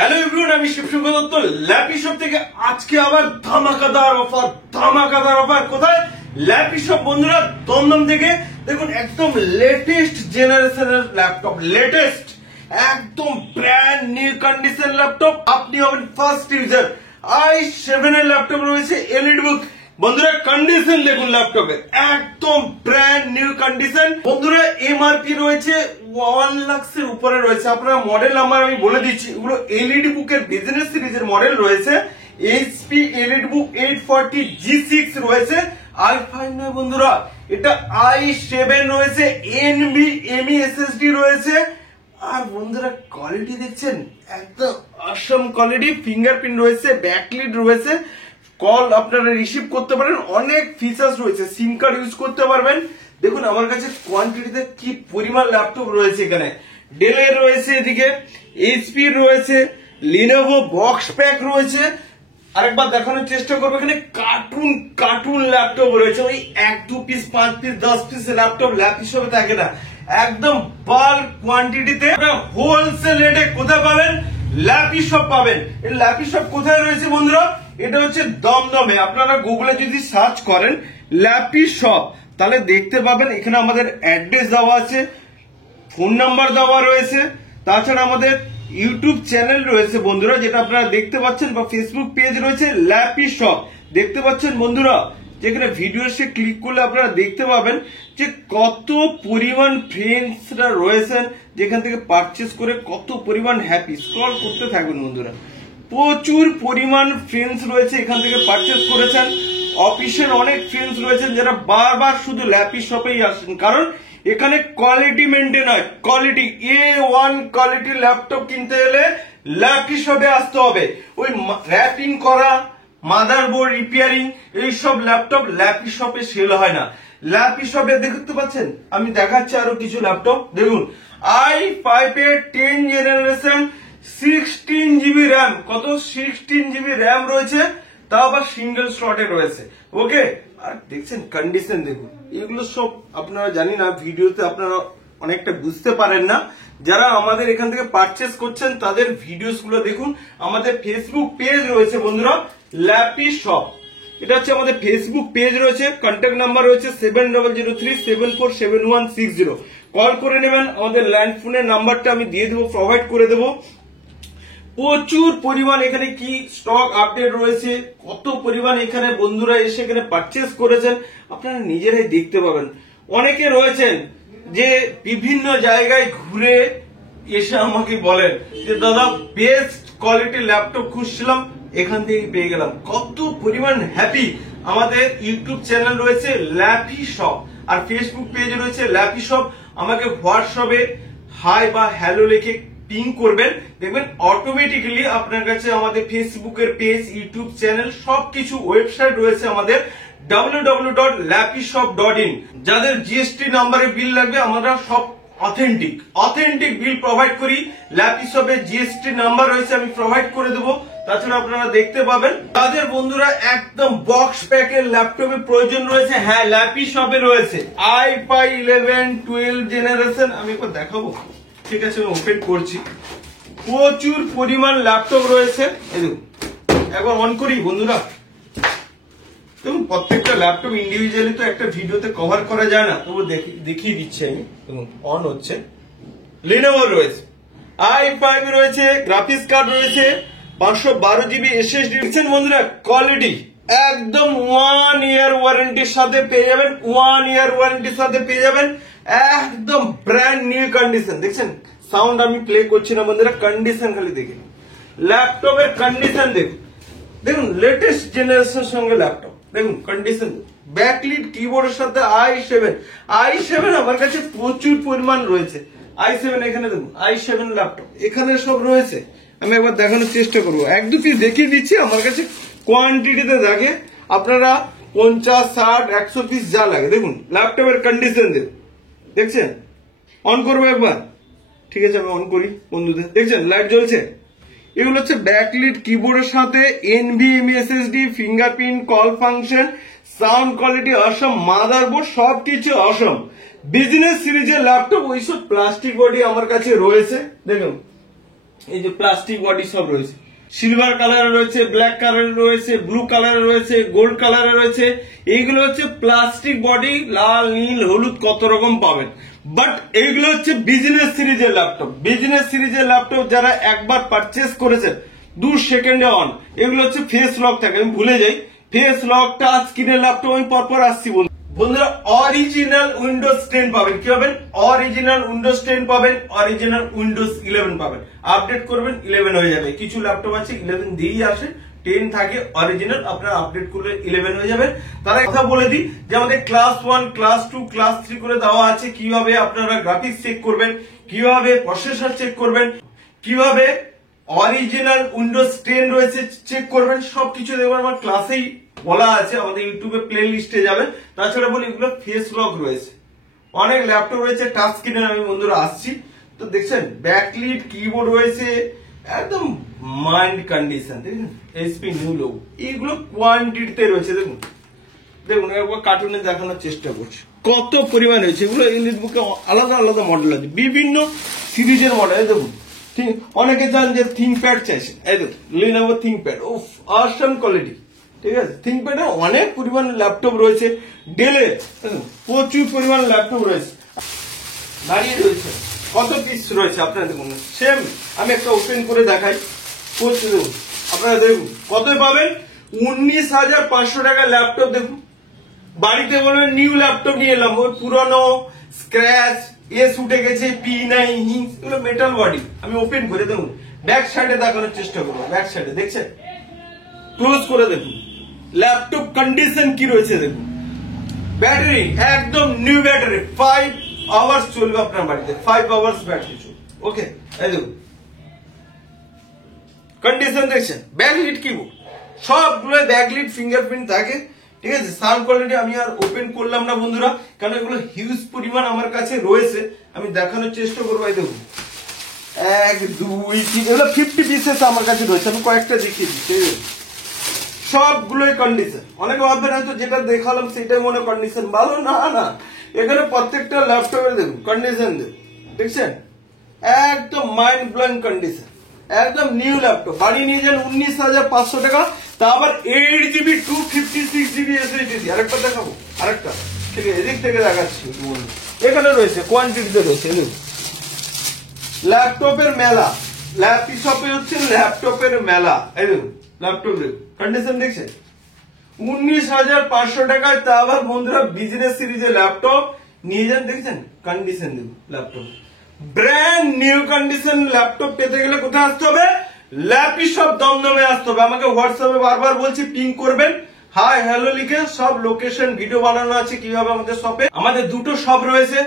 Hello everyone, আমি শিবশঙ্কর দত্ত ল্যাপিশপ থেকে। আজকে আবার ধামাকাদার অফার। কোথায়? ল্যাপিশপ বন্ধুরা, দমদম থেকে। দেখুন, একদম লেটেস্ট জেনারেশনের ল্যাপটপ, লেটেস্ট একদম ব্র্যান্ড নিউ কন্ডিশন ল্যাপটপ। আপনি হবেন ফার্স্ট ইউজার। i7 এর ল্যাপটপ রয়েছে, এলইডি বুক। বন্ধুরা কন্ডিশন দেখুন ল্যাপটপের, একদম ব্র্যান্ড নিউ কন্ডিশন। বন্ধুরা এমআরপি রয়েছে 1 লাখের উপরে রয়েছে। আপনারা মডেল নাম্বার আমি বলে দিচ্ছি, এগুলো এলইডি বুকের বিজনেস সিরিজের মডেল রয়েছে। এইচপি এলইডি বুক 840 G6 রয়েছে। i5 নয় বন্ধুরা, এটা i7 রয়েছে। NVMe SSD রয়েছে। আর বন্ধুরা কোয়ালিটি দেখছেন, একদম অসম কোয়ালিটি। ফিঙ্গারপ্রিন্ট রয়েছে, ব্যাকলিট রয়েছে, কল আপনারা রিসিভ করতে পারেন, অনেক ফিচার্স রয়েছে, সিম কার্ড ইউজ করতে পারবেন। দেখুন আমার কাছে কোয়ান্টিটিতে কি পরিমাণ ল্যাপটপ রয়েছে। এখানে ডেলের রয়েছে, এদিকে এইচপি রয়েছে, লিনোভো বক্স প্যাক রয়েছে। আরেকবার দেখানোর চেষ্টা করবো, এখানে কার্টুন ল্যাপটপ রয়েছে। ওই 1-2 পিস 5 পিস 10 পিস ল্যাপটপ ল্যাপ হিসেবে থাকে না, একদম বাল্ক কোয়ান্টিটিতে হোলসেল রেটে কোথায় পাবেন? ল্যাপিশপ পাবেন। এই ল্যাপিশপ কোথায় রয়েছে বন্ধুরা? এটা হচ্ছে দমদমে। আপনারা গুগলে যদি সার্চ করেন ল্যাপিশপ, তাহলে দেখতে পাবেন। এখানে আমাদের অ্যাড্রেস দেওয়া আছে, ফোন নাম্বার দেওয়া রয়েছে। তাছাড়া আমাদের ইউটিউব চ্যানেল রয়েছে বন্ধুরা, যেটা আপনারা দেখতে পাচ্ছেন, বা ফেসবুক পেজ রয়েছে ল্যাপিশপ, দেখতে পাচ্ছেন বন্ধুরা। যেখানে ভিডিও এসে ক্লিক করলে আপনারা দেখতে পাবেন যে কত পরিমাণ ফ্রেন্ডসরা রয়েছেন, যেখান থেকে পারচেস করে কত পরিমাণ হ্যাপি। স্ক্রল করতে থাকবেন বন্ধুরা, প্রচুর পরিমাণ ফ্রেন্ডস রয়েছে এখান থেকে পারচেস করেছেন। অফিসের অনেক ফ্রেন্ডস রয়েছেন যারা বারবার শুধু ল্যাপিশপেই আসেন, কারণ এখানে কোয়ালিটি মেনটেন হয়। কোয়ালিটি A1 কোয়ালিটির ল্যাপটপ কিনতে হলে ল্যাপিশপে আসতে হবে। ওই র্যাপিং করা, মাদারবোর্ড রিপেয়ারিং, এইসব ল্যাপটপ ল্যাপিশপে সেল হয় না। ল্যাপিশপে দেখতে পাচ্ছেন, আমি দেখাচ্ছি আরো কিছু ল্যাপটপ। দেখুন i5 এর 10 জেনারেশন 16 জিবি র্যাম। কত? 16 জিবি র্যাম রয়েছে, তাও আবার সিঙ্গেল স্লটে রয়েছে। ওকে, আর দেখছেন কন্ডিশন দেখুন। এগুলো সব আপনারা জানি না, ভিডিওতে আপনারা অনেকটা বুঝতে পারেন না। যারা আমাদের এখান থেকে পারচেস করছেন তাদের ভিডিওস গুলো দেখুন। আমাদের ফেসবুক পেজ রয়েছে বন্ধুরা, ল্যাপিশপ। এটা হচ্ছে আমাদের ফেসবুক পেজ রয়েছে। কন্ট্যাক্ট নাম্বার রয়েছে 7003747160। কল করে নেবেন। আমাদের ল্যান্ড ফোনের নাম্বারটা আমি দিয়ে দেবো, প্রোভাইড করে দেবো। প্রচুর পরিমাণ এখানে কি স্টক আপডেট রয়েছে, কত পরিমাণ এখানে বন্ধুরা এসে এখানে পারচেস করেছেন, আপনারা নিজেরাই দেখতে পাবেন। অনেকে রয়েছেন যে বিভিন্ন জায়গায় ঘুরে এসে আমাকে বলেন যে দাদা বেস্ট কোয়ালিটির ল্যাপটপ খুঁজছিলাম, এখান থেকে পেয়ে গেলাম। কত পরিমাণ হ্যাপি। আমাদের ইউটিউব চ্যানেল রয়েছে ল্যাপিশপ, আর ফেসবুক পেজ রয়েছে ল্যাপিশপ। আমাকে হোয়াটসঅ্যাপে হাই বা হ্যালো লিখে পিং করবেন, দেখবেন অটোমেটিক্যালি আপনার কাছে আমাদের ফেসবুকের পেজ, ইউটিউব চ্যানেল, সবকিছু, ওয়েবসাইট রয়েছে আমাদের www.lapishop.in। যাদের জিএসটি নাম্বারে বিল লাগবে, আমরা সব অথেন্টিক বিল প্রোভাইড করি। ল্যাপিশপে জিএসটি নাম্বার রয়েছে, আমি প্রোভাইড করে দেবো। তাছাড়া আপনারা দেখতে পাবেন। তাদের বন্ধুরা একদম বক্স প্যাকের ল্যাপটপের প্রয়োজন রয়েছে, হ্যাঁ ল্যাপিশপে রয়েছে। i5 11 12 জেনারেশন আমি একবার দেখাবো, ঠিক আছে? আমি ওপেন করছি। প্রচুর পরিমাণ ল্যাপটপ রয়েছে। একবার অন করি বন্ধুরা। দেখুন প্রত্যেকটা ল্যাপটপ ইন্ডিভিজুয়ালি তো একটা ভিডিওতে কভার করা যায় না, তবু দেখিয়ে দিচ্ছি আমি। দেখুন অন হচ্ছে। লিনোভো রয়েছে, i5 রয়েছে, গ্রাফিক্স কার্ড রয়েছে, 512 জিবি SSD। দেখছেন বন্ধুরা কোয়ালিটি একদম 1 ইয়ার ওয়ারেন্টির সাথে পেয়ে যাবেন। 1 ইয়ার ওয়ারেন্টির সাথে পেয়ে যাবেন, একদম ব্র্যান্ড নিউ কন্ডিশন। দেখছেন সাউন্ড আমি প্লে করছি না বন্ধুরা, কন্ডিশন খালি দেখে। ল্যাপটপের কন্ডিশন দেখুন, দেখুন লেটেস্ট জেনারেশনের সঙ্গে ল্যাপটপ। দেখুন কন্ডিশন, ব্যাকলিট কিবোর্ডের সাথে i7 আমার কাছে প্রচুর পরিমাণ রয়েছে। i7 এখানে দেখুন, i7 ল্যাপটপ এখানে সব রয়েছে। আমি একবার দেখানোর চেষ্টা করবো, 1-2 পিস দেখিয়ে দিচ্ছি। আমার কাছে কোয়ান্টিটিতে থাকে, আপনারা 50, 60, 100 পিস যা লাগে। দেখুন ল্যাপটপের কন্ডিশন দেখছেন। অন করবো একবার, ঠিক আছে? আমি অন করি বন্ধুদের। দেখছেন লাইট জ্বলছে। এগুলো হচ্ছে ব্যাকলিট কিবোর্ডের সাথে NVMe SSD, fingerprint, call function, sound quality awesome, motherboard সবকিছু অসম। বিজনেস সিরিজের ল্যাপটপ, ওইসব প্লাস্টিক বডি আমার কাছে রয়েছে। দেখুন এই যে প্লাস্টিক বডি সব রয়েছে, সিলভার কালারের রয়েছে, ব্ল্যাক কালারের রয়েছে, ব্লু কালারের রয়েছে, গোল্ড কালারের রয়েছে। এইগুলো হচ্ছে প্লাস্টিক বডি, লাল নীল হলুদ কত রকম পাবেন। বাট এইগুলো হচ্ছে বিজনেস সিরিজের ল্যাপটপ। বিজনেস সিরিজের ল্যাপটপ যারা একবার পারচেস করেছেন 2 সেকেন্ডে অন। এগুলো হচ্ছে ফেস লক থাকে, আমি ভুলে যাই ফেস লক টাচ স্ক্রিনের ল্যাপটপ। আমি পরপর আসছি বন্ধুরা। অরিজিনাল উইন্ডোজ 10 পাবেন। কি পাবেন? অরিজিনাল উইন্ডোজ 10 পাবেন, অরিজিনাল উইন্ডোজ 11 পাবেন। আপডেট করবেন 11 হয়ে যাবে। কিছু ল্যাপটপ আছে 11 দিয়েই আসে, 10 থাকে অরিজিনাল, আপনারা আপডেট করলে 11 হয়ে যাবে। তারা কথা বলে দিই যে আমাদের ক্লাস 1, ক্লাস 2, ক্লাস 3 করে দেওয়া আছে কিভাবে আপনারা গ্রাফিক্স চেক করবেন, কিভাবে প্রসেসর চেক করবেন, কিভাবে অরিজিনাল উইন্ডোজ 10 রয়েছে চেক করবেন। সবকিছু দেখবেন আমার ক্লাসেই বলা আছে, আমাদের ইউটিউবে প্লে লিস্টে যাবেন। তাছাড়া বলি এগুলো ফেস লক রয়েছে, অনেক ল্যাপটপ রয়েছে টাচ স্ক্রিনের। আমি বন্ধুরা আসছি তো দেখছেন ব্যাকলিট কিবোর্ড রয়েছে, একদম মাইন্ড কন্ডিশন। দেখুন এইচপি নিউ লোগো, এইগুলো কোয়ান্টিটিতে রয়েছে। দেখুন দেখুন একবার কার্টুনে দেখানোর চেষ্টা করছি কত পরিমাণ রয়েছে। এগুলো ইংলিশ বুকে আলাদা আলাদা মডেল আছে, বিভিন্ন সিরিজের মডেল। দেখুন অনেকে চান যে থিংকপ্যাড চাইছেন, এই দেখুন লিনোভো থিংকপ্যাড, উফ অসাম কোয়ালিটি। ঠিক আছে, থিংকপ্যাডে অনেক পরিমাণ ল্যাপটপ রয়েছে, ডেলে প্রচুর পরিমাণ ল্যাপটপ রয়েছে, দাঁড়িয়ে রয়েছে। কত পিস রয়েছে আপনারা দেখুন, সেম আমি একটা ওপেন করে দেখাই। প্রচুর আপনারা দেখুন কত পাবেন, 19,500 টাকার ল্যাপটপ। দেখুন বাড়িতে বলবেন নিউ ল্যাপটপ নিয়ে এলাম, ওই পুরনো স্ক্র্যাচ এস উঠে গেছে, P9 হিংস, এগুলো মেটাল বডি। আমি ওপেন করে দেখুন ব্যাক সাইডে দেখানোর চেষ্টা করবো। ব্যাক সাইডে দেখছেন, ক্লোজ করে দেখুন ল্যাপটপ কন্ডিশন কি রয়েছে। দেখুন ব্যাটারি একদম নিউ ব্যাটারি, 5 আওয়ার্স চলবে আপনার বাড়িতে, 5 আওয়ার্স ব্যাটারি চলবে। ওকে, এই দেখুন কন্ডিশন দেখছেন। ব্যাকলিট কিবোর্ড, সবগুলো ব্যাকলিট ফিঙ্গারপ্রিন্ট থাকে। ঠিক আছে, সাউন্ড কোয়ালিটি আমি আর ওপেন করলাম না বন্ধুরা, কারণ এগুলো হিউজ পরিমাণ আমার কাছে রয়েছে। আমি দেখানোর চেষ্টা করবো। এই দেখুন 1 2 3, এগুলো 50 পিসেস আমার কাছে রয়েছে। আমি কয়েকটা দেখিয়ে দিচ্ছি। সবগুলোই কন্ডিশন। অনেকে ভাববেন হয়তো যেটা দেখালাম সেটাই মনে কন্ডিশন ভালো, না না, এখানে প্রত্যেকটা ল্যাপটপের দেখুন কন্ডিশন দেখছেন, একদম মাইন্ড ব্লোয়িং কন্ডিশন, একদম নিউ ল্যাপটপ। বাড়ি নিয়ে যান 19,500 টাকা, তা আবার 8GB 256GB SSD। আরেকটা দেখাবো, আরেকটা ঠিক আছে, এদিক থেকে দেখাচ্ছি। এখানে রয়েছে কোয়ান্টিটিতে রয়েছে। ল্যাপটপের মেলা, ল্যাপটপে হচ্ছে ল্যাপটপের মেলা। এই দেখুন ল্যাপটপ দেখুন কন্ডিশন দেখছেন, 19,500 টাকায়, তা আবার বন্ধুরা বিজনেস সিরিজের ল্যাপটপ নিয়ে যান। দেখছেন কন্ডিশন দেখুন laptop, brand new condition laptop পেতে গেলে কোথায় আসতে হবে? ল্যাপি শপ দমদমে আসতে হবে। আমাকে হোয়াটসঅ্যাপে বারবার বলছি পিং করবেন, হাই হ্যালো লিখে সব লোকেশন ভিডিও বানানো আছে কিভাবে আমাদের শপে। আমাদের দুটো শপ রয়েছে,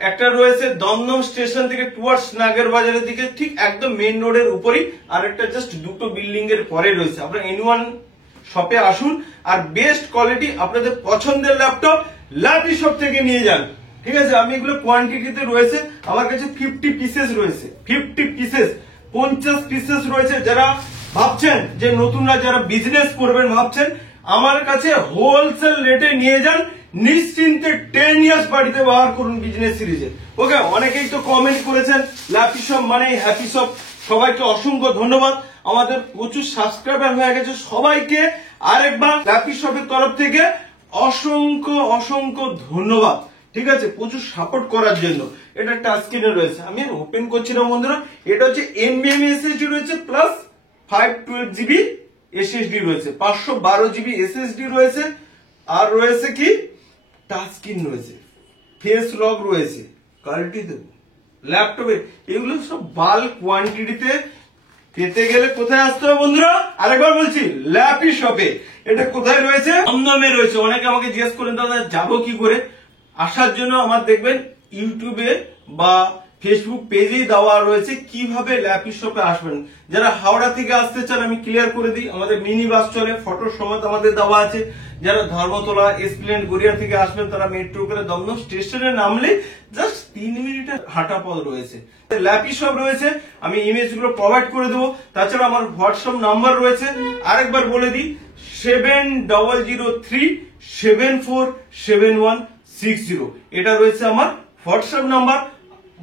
একটা রয়েছে দমদম স্টেশন থেকে টুয়ার্ডস নাগের বাজারের দিকে, ঠিক একদম মেইন রোডের উপরেই, আর একটা জাস্ট দুটো বিল্ডিং এর পরে রয়েছে। আপনারা এনিওয়ান শপে আসুন আর বেস্ট কোয়ালিটি আপনাদের পছন্দের ল্যাপটপ ল্যাপি শপ থেকে নিয়ে যান। ঠিক আছে, আমি এগুলো কোয়ান্টিটিতে রয়েছে, আমার কাছে 50 পিসেস রয়েছে, 50 পিসেস, 50 পিসেস রয়েছে। যারা ভাবছেন যে নতুনরা যারা বিজনেস করবেন ভাবছেন, আমার কাছে হোলসেল রেটে নিয়ে যান, নিশ্চিন্তে 10 ইয়ার্স বাড়িতে ব্যবহার করুন বিজনেস সিরিজে। ওকে, অনেকেই তো কমেন্ট করেছেন ল্যাপি শপ মানে হ্যাপি শপ, সবাইকে অসংখ্য ধন্যবাদ। আমাদের প্রচুর সাবস্ক্রাইবার হয়ে গেছে, সবাইকে আরেকবার ল্যাপি শপের তরফ থেকে অসংখ্য অসংখ্য ধন্যবাদ। ঠিক আছে, প্রচুর সাপোর্ট করার জন্য। এটা টাচ স্ক্রিনে রয়েছে, আমি ওপেন করছি না বন্ধুরা। এটা হচ্ছে NVMe SSD রয়েছে, প্লাস 512GB SSD রয়েছে, 512GB SSD রয়েছে, আর রয়েছে কি টাচ স্ক্রিন রয়েছে, ফেস লক রয়েছে। কোয়ালিটি দেখুন ল্যাপটপে, এগুলো সব বাল্ক কোয়ান্টিটিতে পেতে গেলে কোথায় আসতে হবে বন্ধুরা? আরেকবার বলছি, ল্যাপি শপে। এটা কোথায় রয়েছে? দমদমে রয়েছে। অনেকে আমাকে জিজ্ঞেস করেন দাদা যাবো কি করে। আসার জন্য আমার দেখবেন ইউটিউবে বা ফেসবুক পেজেই দেওয়া রয়েছে কিভাবে ল্যাপি শপে আসবেন। যারা হাওড়া থেকে আসতে চান আমি ক্লিয়ার করে দিই, আমাদের মিনি বাস চলে, ফটোর সমেত আমাদের দেওয়া আছে। যারা ধর্মতলা এসপ্লেন্ড গড়িয়া থেকে আসবেন তারা মেট্রো করে দমদম স্টেশনে নামলে জাস্ট 3 মিনিটের হাঁটা পথ রয়েছে। ল্যাপি শপ রয়েছে, আমি ইমেজ গুলো প্রোভাইড করে দেবো। তাছাড়া আমার হোয়াটসঅ্যাপ নাম্বার রয়েছে, আরেকবার বলে দিই 7004747160। এটা রয়েছে আমার WhatsApp number,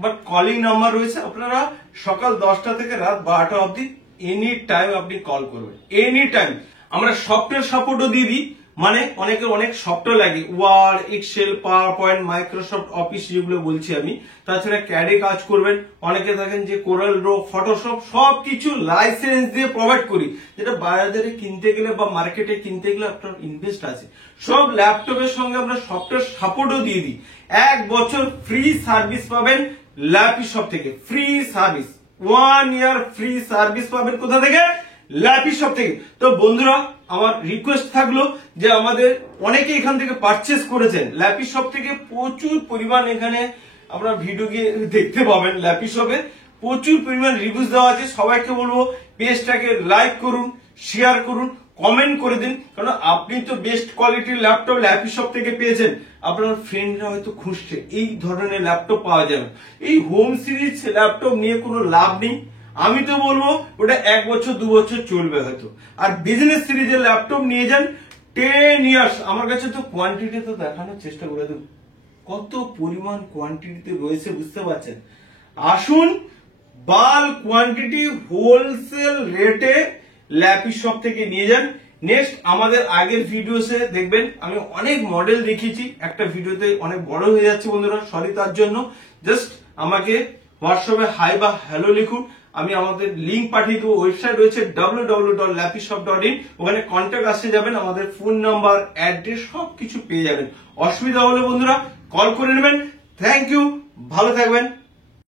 but calling number রয়েছে। আপনারা সকাল 10টা থেকে রাত 12টা অবধি এনি টাইম আপনি কল করবেন, এনি টাইম। আমরা সফটওয়্যার সাপোর্টও দিয়ে দিই, মানে অনেকের অনেক সফটওয়্যার লাগে, Word, Excel, PowerPoint, Microsoft Office যেগুলো বলছি আমি, তাছাড়া ক্যাডে কাজ করবেন, অনেকে থাকেন যে কোরাল ড্র, ফটোশপ, সবকিছু লাইসেন্স দিয়ে প্রোভাইড করি, যেটা বাজারে কিনতে গেলে বা মার্কেটে কিনতে গেলে আপনার ইনভেস্ট আছে। সব ল্যাপটপের সঙ্গে আমরা সফটওয়্যার সাপোর্টও দিয়ে দিই। 1 বছর ফ্রি সার্ভিস পাবেন ল্যাপিশপ থেকে, ফ্রি সার্ভিস, 1 ইয়ার ফ্রি সার্ভিস পাবেন কোথা থেকে? ল্যাপিশপ থেকে। তো বন্ধুরা, আমার রিকোয়েস্ট থাকলো যে আমাদের অনেকে এখান থেকে পারচেস করেছেন ল্যাপিশপ থেকে, প্রচুর পরিমাণ এখানে আপনার ভিডিও গিয়ে দেখতে পাবেন। ল্যাপিশপে প্রচুর পরিমাণ রিভিউজ দেওয়া আছে। সবাইকে বলবো পেজটাকে লাইক করুন, শেয়ার করুন, কমেন্ট করে দিন, কারণ আপনি তো বেস্ট কোয়ালিটির ল্যাপটপ ল্যাপিশপ থেকে পেয়েছেন, আপনার ফ্রেন্ডরা হয়তো খুঁজছে এই ধরনের ল্যাপটপ পাওয়া যাবে। এই হোম সিরিজ ল্যাপটপ নিয়ে কোনো লাভ নেই। আমি তো বলবো ওটা 1 বছর 2 বছর চলবে হয়তো। আর বিজনেস সিরিজের ল্যাপটপ নিয়ে যান 10 ইয়ার্স। আমার কাছে তো কোয়ান্টিটি তো দেখানোর চেষ্টা করে দেব, কত পরিমাণ কোয়ান্টিটিতে রয়েছে বুঝতে পারছেন। আসুন বাল্ক কোয়ান্টিটি হোলসেল রেটে ল্যাপিশপ থেকে নিয়ে যান। নেক্সট আমাদের আগের ভিডিওসে দেখবেন আমি অনেক মডেল দেখিয়েছি, একটা ভিডিওতে অনেক বড় হয়ে যাচ্ছে বন্ধুরা, সরি তার জন্য। জাস্ট আমাকে হোয়াটসঅ্যাপে হাই বা হ্যালো লিখুন, আমি আমাদের লিঙ্ক পাঠিয়ে দেবো। ওয়েবসাইট রয়েছে www.lapishop.in, ওখানে কন্ট্যাক্ট আসতে যাবেন, আমাদের ফোন নাম্বার, অ্যাড্রেস সবকিছু পেয়ে যাবেন। অসুবিধা হলে বন্ধুরা কল করে নেবেন। থ্যাংক ইউ, ভালো থাকবেন।